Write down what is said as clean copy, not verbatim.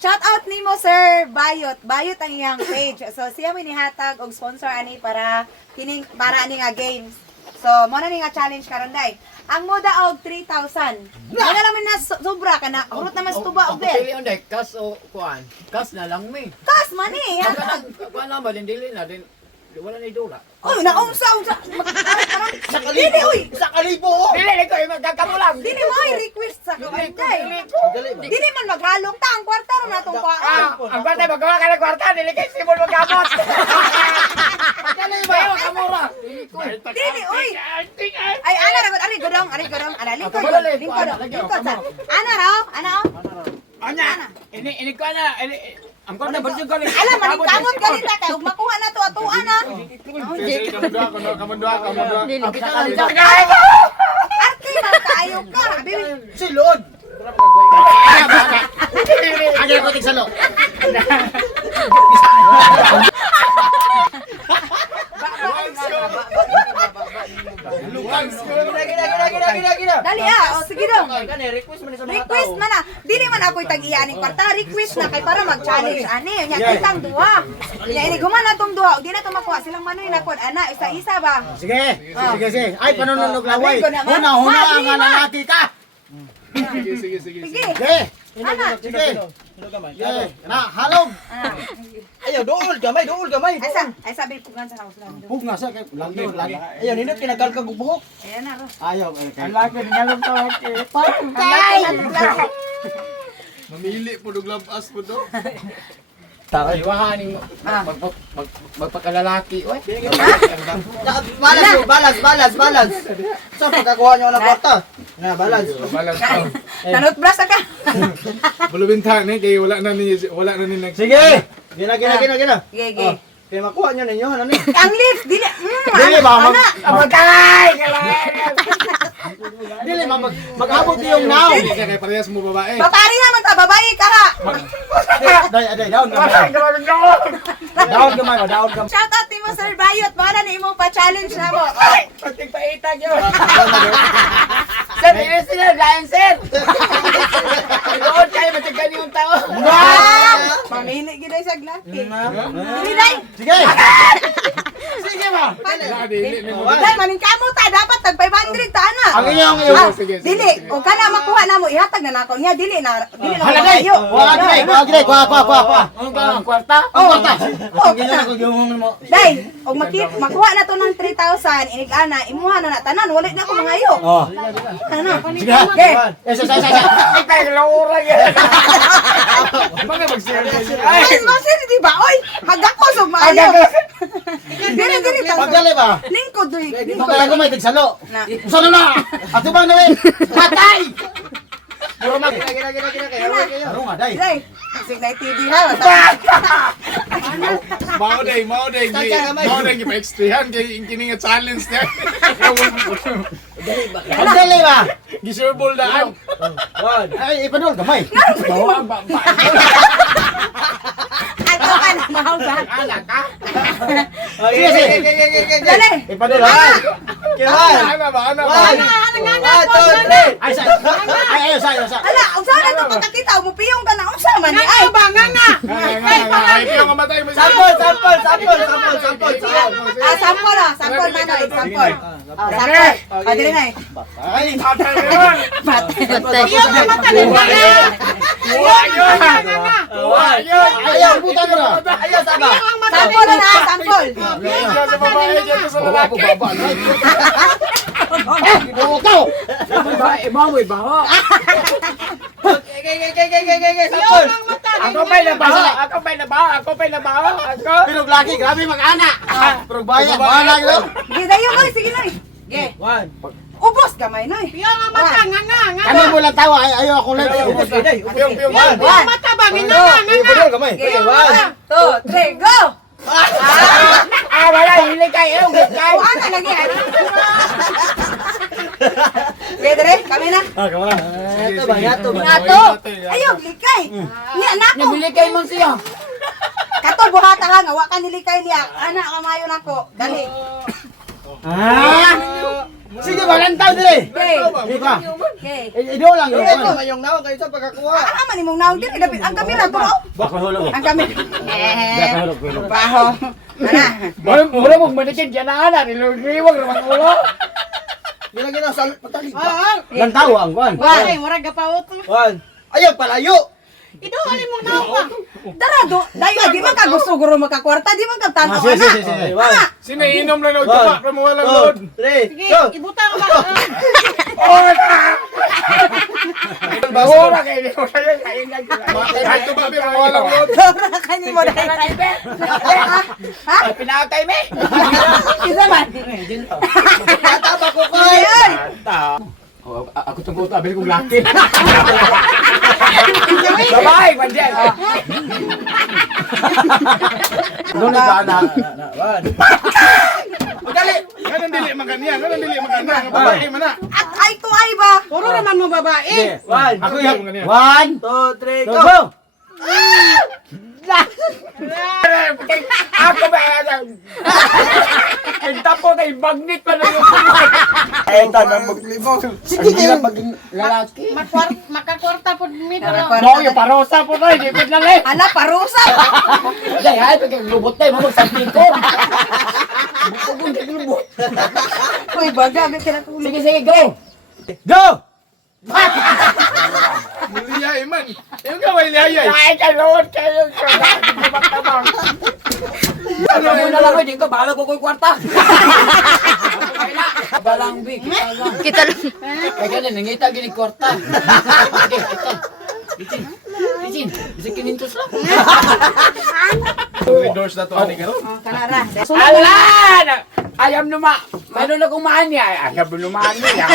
Shout out nimo Sir Bayot. Bayot ang iyang page. So siya may nihatag og sponsor ani para ani nga games. So mo na ni nga challenge karon day. Ang moda og 3,000. Wala naman na sobra ka na. Urot naman sa tuba og Ang del. pili unday, kas o kuan. Kas na lang mi. Kas man eh. Ang kanang kuan lang ba din dili na din. Wala na idula. Oy, naunsa. Sa Dili oy. Sa kalibo! Dili ko magkakamulang. Dili mo ay request sa kawan day. Dali ba? Dili man maghalong ta ang kwarta ron natong kuan. Ang kwarta magawa ka ng kwarta, dili kay simol magkamot. Dali ba yung kamura? Dili oy. Ay ana ra ari godong, ana lingkod. Lingkod sa. Ana raw, ana. Anya, ini ko na, ang kwarta ba ko ni? Alam man kamot gali ta kay ug makuha na to atuan na. Kamundua. Arte man kaayo ka. Bibi. Silod! Agay ko tigsalo. Gina. Dali o sige dong. Kani request man sa mga Request tao. man na. Dili man ako'y tag-iya ning kwarta. Request na kay para mag-challenge ani. Nya kitang duha. Nya ini guman na tong duha. Di na to makuha silang manoy na kon ana isa-isa ba. Sige. Ay panunog laway. Abay ko naman. Huna Ah, ang sige, lalaki ka. Sige. Sige. Sige. Ana. Sige. Na halog. Ah. Ayaw, dool gamay. Ay sabi pugan sa house lang. Pug nga sa kay lagi. Ayaw, nindot kinagal kang buhok. Ayan na ro. Ayaw kay. Lagi dinalong to. Kay. Mamili po ng labas po do. Tayo wahaning magpakalalaki. Oy. Balance. So, pagkakuha nyo ng kwarta. Na, balance. Balas. Nanot brasa ka. Bulubinta ni kay wala na ni nag. Sige! Gina. Gege. Kaya makuha nyo ninyo, ano ni? Ang lift dili. Dili ba Ana. Abagay! Dili mag-abot yung now. Hindi ka kay parehas mo babae. Papari naman ta babae ka ha. Day down gamay. Down gamay. Shout out nimo Sir Bayot. Bala ni imo pa-challenge na mo. Pagting paitag yun. Sir, ini sila, layan sir. Doon kayo, matigan yung tao. Mamili gid sa glaki. Dili dai. Sige. Sige ba? Dili ni mo. Dai maning kamo ta dapat tag 500 ta ana. Ang inyong Ah, Sige. dili, o kana makuha na mo ihatag na nako niya dili na Haladay. malayo. Kuha. Ano ka, ang kwarta? Oh, ang inyong yung mo. Dai, og makuha na to ng 3,000 inig ana imuha na tanan wala na ko mangayo. Oh. Ano? Sige. Okay. Isa. Ay, tayo, laura yan. Mga mag-share kayo. Ay, masin di ba? Oy, hagak ko sug maayo. Dili ta. Pagdali ba? Lingkod doy. Pagdali may tigsalo. Na. Usa na. Ato ba na eh? Patay. Puro mag. Gina. Aro nga day. Dai, signal TV ha. Mao day pa extrahan kay kini nga challenge niya. Pagdali ba? Giserbol daan. Ay, ipanol gamay. Ato ka na mahal ba? Sige. Dali. Ipanol ha. Ana ba? Ay, sayo. Ala, unsa na to pagkakita mo piyong ka na unsa man ni ay banganga. Ay, kaya nga matay mo. Sample. Ah, sample manoy, sample. Sample. Ah, dili na eh. Ay, Patay yun. Piyong ka mata ni ayaw buta mo na. Ayaw, saba. Sample na, sample. Diyan sa babae, diyan sa lalaki. Ikaw. Ibawi ba ho? Sample. Ako pa'y nabaho. Pero lagi, grabe mag-ana. Pero bayan, bahala yun. Sige dayo oy, sige na. Ge. Ubos gamay noy. Piyong nga mata Kami mo lang tawa, ayaw ako lang. Piyong. One. Mata bangin na Gamay. Ge. 1 2 3 go. Wala, hili kayo. Ana lagi ay. Ge dire, kami na. Kamu na. Ato. Ayo, likay. Niya nako. Nabili kayo mo siya. Kato buhata ha nga wa ka nilikay niya. Ana kamayo nako. Dali. Sige, walang tao dire. Okay. Ika. Okay. Ido lang yun. Ito ngayong naon kayo sa pagkakuha. Ama ni mong naon din ilapit ang kamera to. Baka hulog. Ang kamera. Baka hulog. Baho. Ana. Mura mong manikid yan na ana. Niluluwag naman ulo. Gilagyan ng salot patalig. Lang tao ang kuan. Wala murag gapawot. Wan. Ayaw palayo. Ito ali mong naon ka. Dara do, dayo di man ka gusto guro makakwarta, di man ka tanaw Sige, ana. sige, sige. Wan. Sinainom lang ng tupa para mawalang load. 2, 3, Sige, go. ibutang ba. Bahura kayo. Hindi ko sa'yo. Kain lang sila. Kahit tupa pero mawalang load. Dora kani mo dai. Ha? Pinakatay me. Isa man. Tataba ko ko. Ay. Ako tungkol ito. Abili kong laki. Babae, mandyan. Doon na. Wan. Madali. Ganun dili maganya, ganun dili maganya. Ang babae man na. At ay to ay ba? Puro naman mo babae. Wan. Ako yung ganyan. 1, 2, 3, 2, go. go. Ako ba? Ang tapo na ibagnit pa na yung Ay, tanang maglibo. Sige kayo maging lalaki. Makakwarta po mi pero Mo yung parosa po na. Hindi na lang. Ala parusa. Dahil ay pagkaglubot tayo. Mamagsampin ko. Bukong kaglubot. Uy, baga agad sila tulog. Sige, sige, go. Go. Niliyay man. Yung gaway liyay. Ay, kalawad kayo. Tabang-tabang. Ano mo na lang, hindi ko. Bahala ko ko'y kwarta. Balang big. kita lang. Kaya ganun, nangita ginig kwarta. Sige, ito. Itin. Itin. Isang kinintos lang. Endorse na to ani ka. Kanara. Ala! Ayam numa. Mayroon akong maanya. Ayam numaan niya.